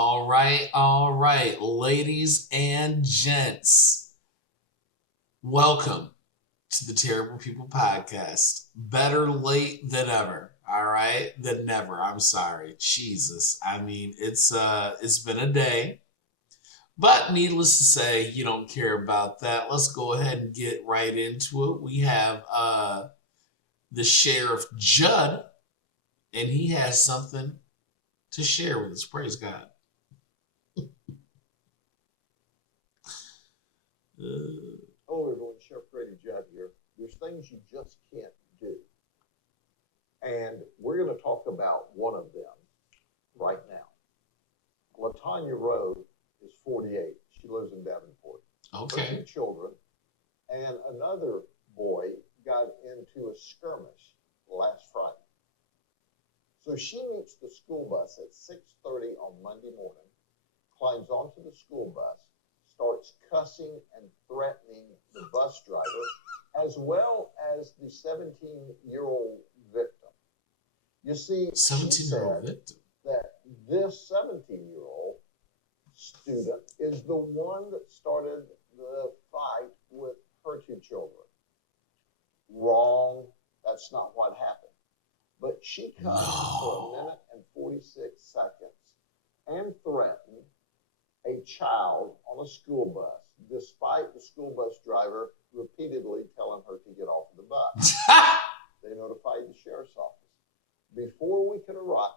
All right, ladies and gents, welcome to the Terrible People Podcast. Better late than ever. All right, than never. I'm sorry, Jesus. I mean, it's been a day, but needless to say, you don't care about that. Let's go ahead and get right into it. We have the Sheriff Judd, and he has something to share with us. Praise God. Hello, everyone. Sheriff Grady Judd here. There's things you just can't do. And we're going to talk about one of them right now. LaTanya Rowe is 48. She lives in Davenport. Okay. Her 2 children and another boy got into a skirmish last Friday. So she meets the school bus at 6:30 on Monday morning, climbs onto the school bus, starts cussing and threatening the bus driver, as well as the 17-year-old victim. You see, 17-year-old victim. That this 17-year-old student is the one that started the fight with her 2 children. Wrong. That's not what happened. But she comes for 1 minute and 46 seconds and threatened a child on a school bus, despite the school bus driver repeatedly telling her to get off of the bus. They notified the sheriff's office. Before we could arrive.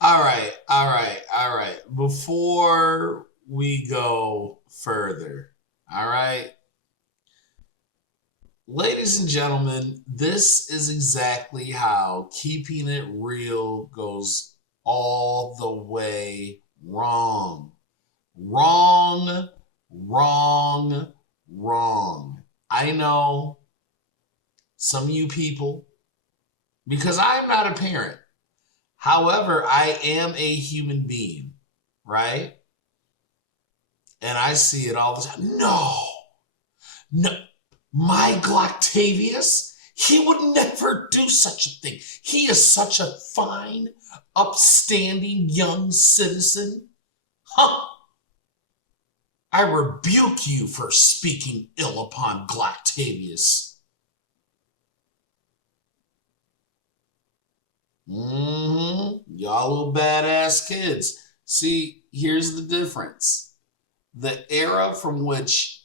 All right. Before we go further, all right. Ladies and gentlemen, this is exactly how keeping it real goes all the way wrong. Wrong. I know some of you people, because I'm not a parent. However, I am a human being, right? And I see it all the time. No. Mike Octavius, he would never do such a thing. He is such a fine, upstanding young citizen. Huh? I rebuke you for speaking ill upon Gloctavius. Y'all little badass kids. See, here's the difference. The era from which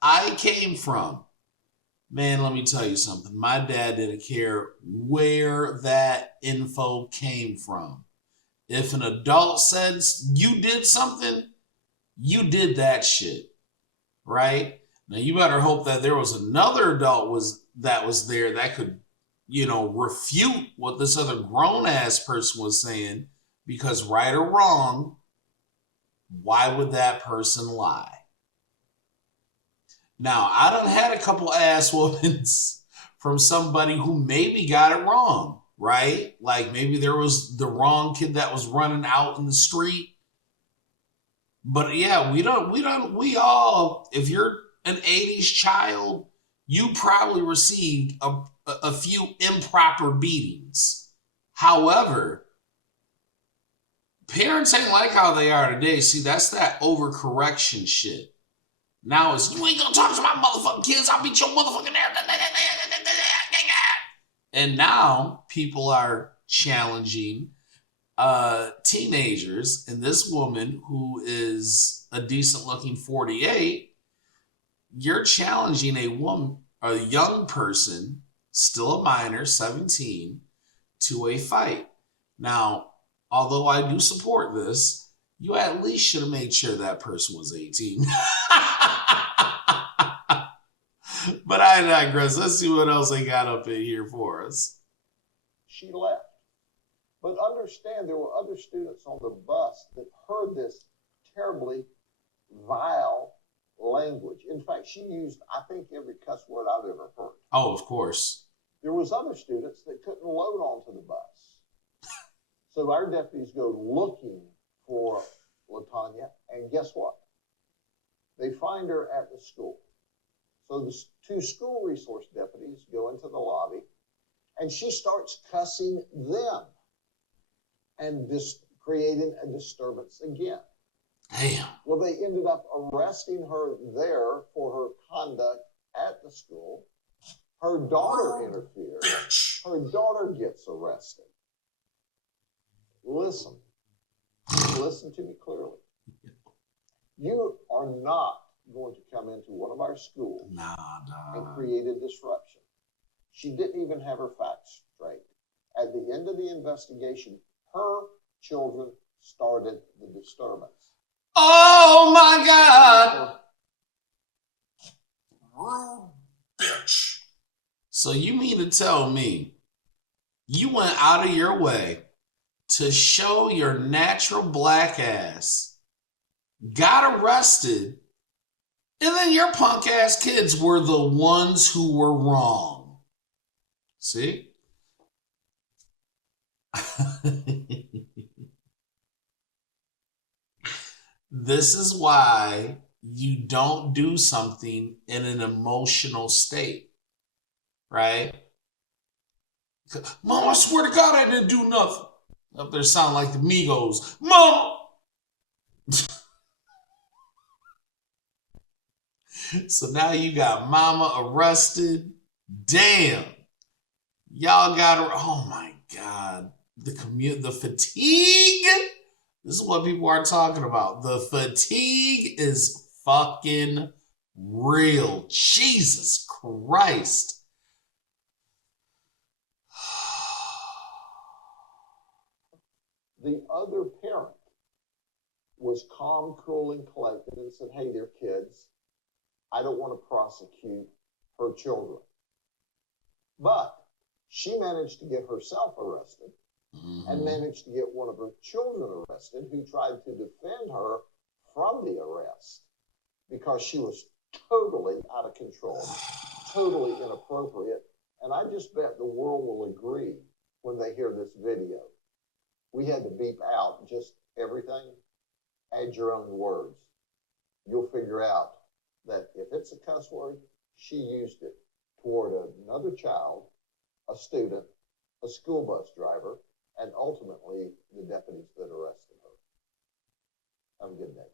I came from, man, let me tell you something. My dad didn't care where that info came from. If an adult said you did something, you did that shit, right? Now you better hope that there was another adult that was there that could, refute what this other grown ass person was saying, because right or wrong, why would that person lie? Now, I done had a couple ass whoopings from somebody who maybe got it wrong, right? Like maybe there was the wrong kid that was running out in the street. But yeah, we all, if you're an 80s child, you probably received a few improper beatings. However, parents ain't like how they are today. See, that's that overcorrection shit. Now it's, you ain't gonna talk to my motherfucking kids. I'll beat your motherfucking ass. And now people are challenging teenagers. And this woman who is a decent looking 48, you're challenging a young person, still a minor, 17, to a fight. Now, although I do support this, you at least should have made sure that person was 18. But I digress. Let's see what else they got up in here for us. She left. But understand, there were other students on the bus that heard this terribly vile language. In fact, she used, I think, every cuss word I've ever heard. Oh, of course. There was other students that couldn't load onto the bus. So our deputies go looking for LaTanya, and guess what? They find her at the school. So the 2 school resource deputies go into the lobby, and she starts cussing them and creating a disturbance again. Damn. Well, they ended up arresting her there for her conduct at the school. Her daughter interfered. Her daughter gets arrested. Listen to me clearly. You are not going to come into one of our schools and create a disruption. She didn't even have her facts straight. At the end of the investigation, her children started the disturbance. Oh my God. Rude bitch. So you mean to tell me you went out of your way to show your natural black ass, got arrested, and then your punk ass kids were the ones who were wrong? See? This is why you don't do something in an emotional state, right? Mom, I swear to God I didn't do nothing. Up there sound like the Migos. Mom! So now you got mama arrested. Damn. Y'all got her. Oh my God. The fatigue. This is what people are talking about. The fatigue is fucking real. Jesus Christ. The other parent was calm, cool, and collected and said, hey, they're kids. I don't want to prosecute her children. But she managed to get herself arrested and managed to get one of her children arrested who tried to defend her from the arrest because she was totally out of control, totally inappropriate. And I just bet the world will agree when they hear this video. We had to beep out just everything. Add your own words. You'll figure out that if it's a cuss word, she used it toward another child, a student, a school bus driver, and ultimately the deputies that arrested her. Have a good day.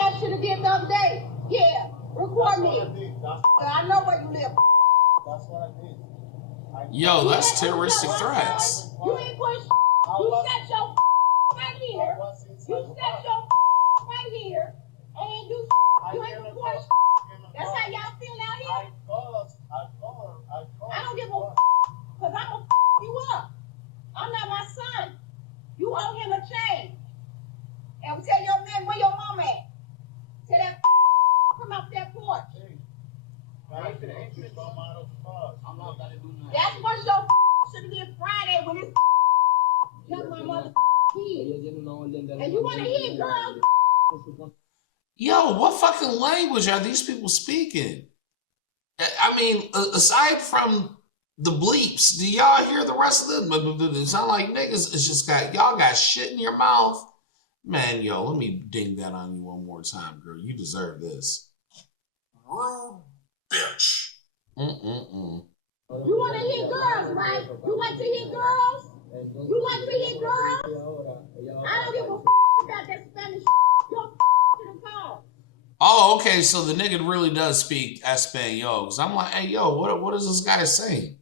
That should have did the other day. Yeah, record me. I know where you live. That's what I did. Yo, that's terroristic threats. You ain't push. You set your right here. You set your right here. And you ain't push. That's how y'all feel out here? I don't give a because I'm gonna you up. I'm not my son. You owe him a change. And tell your man where your mom at. Tell that come off that porch. That's what your should have been Friday when it's just my mother kids. And you wanna hear, girl? Yo, what fucking language are these people speaking? I mean, aside from the bleeps, do y'all hear the rest of them? It sound like niggas. It's just y'all got shit in your mouth. Man, yo, let me ding that on you one more time, girl. You deserve this. Rude bitch. You want to hear girls, right? You like to hear girls? You like to hear girls? I don't give a about that Spanish Go to the call. Oh, okay, so the nigga really does speak Espanol. Because I'm like, hey, yo, what is this guy saying?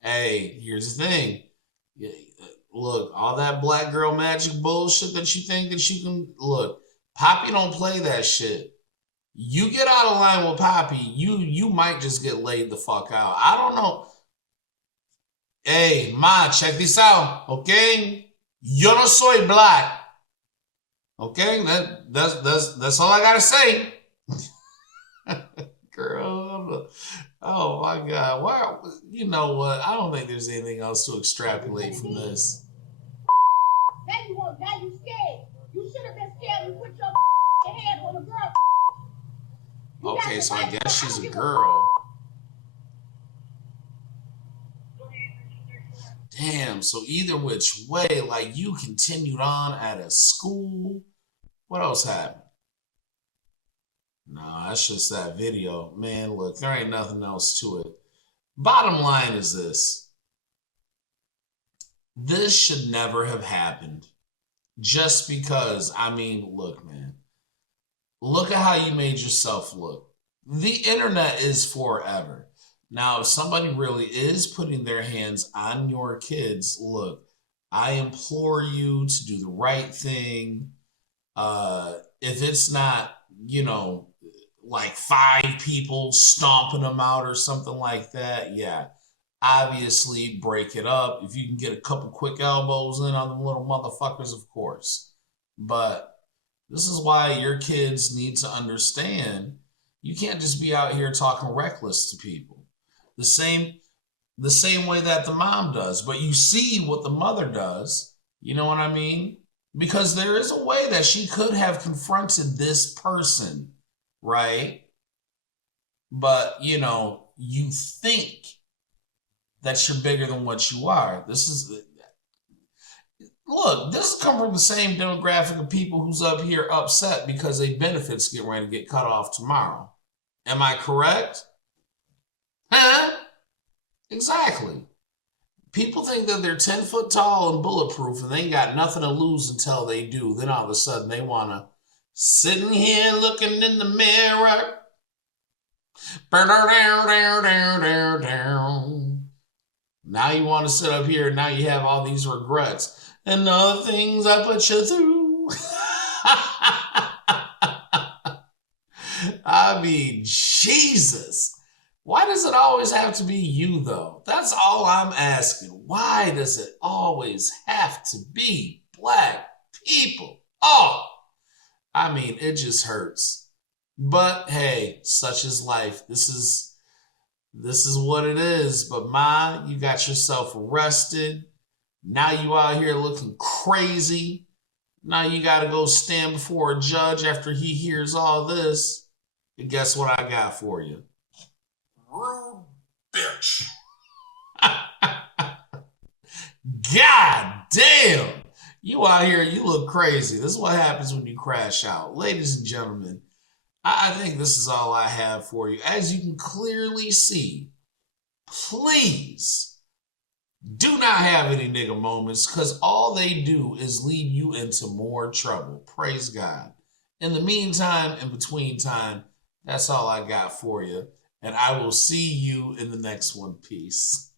Hey, here's the thing. Look, all that black girl magic bullshit that you think that you can... Look, Poppy don't play that shit. You get out of line with Poppy, you might just get laid the fuck out. I don't know. Hey, ma, check this out, okay? Yo no soy black. Okay, that's all I gotta say. Girl, oh my God. Wow, you know what? I don't think there's anything else to extrapolate from this. Now you scared. You should have been scared and put your head on a girl. Okay, so I guess she's a girl. Damn, so either which way, like you continued on at a school. What else happened? Nah, that's just that video. Man, look, there ain't nothing else to it. Bottom line is this. This should never have happened. just because. I mean, look, man. Look at how you made yourself look. The internet is forever. Now, if somebody really is putting their hands on your kids, look, I implore you to do the right thing. If it's not, you know, like 5 people stomping them out or something like that, yeah, obviously break it up. If you can get a couple quick elbows in on them little motherfuckers, of course. But this is why your kids need to understand you can't just be out here talking reckless to people. The same the same way that the mom does, but you see what the mother does. You know what I mean? Because there is a way that she could have confronted this person, right? But, you know, you think that you're bigger than what you are. Look, this has come from the same demographic of people who's up here upset because their benefits get ready to get cut off tomorrow. Am I correct? Huh? Exactly. People think that they're 10 foot tall and bulletproof and they ain't got nothing to lose until they do. Then all of a sudden they want to sitting here looking in the mirror. Now you want to sit up here and now you have all these regrets and other things I put you through. I mean, Jesus. Why does it always have to be you, though? That's all I'm asking. Why does it always have to be black people? Oh, I mean, it just hurts. But hey, such is life. This is what it is. But Ma, you got yourself arrested. Now you out here looking crazy. Now you got to go stand before a judge after he hears all this. And guess what I got for you? Rude bitch. God damn. You out here, you look crazy. This is what happens when you crash out. Ladies and gentlemen, I think this is all I have for you. As you can clearly see, please do not have any nigga moments because all they do is lead you into more trouble. Praise God. In the meantime, in between time, that's all I got for you. And I will see you in the next one. Peace.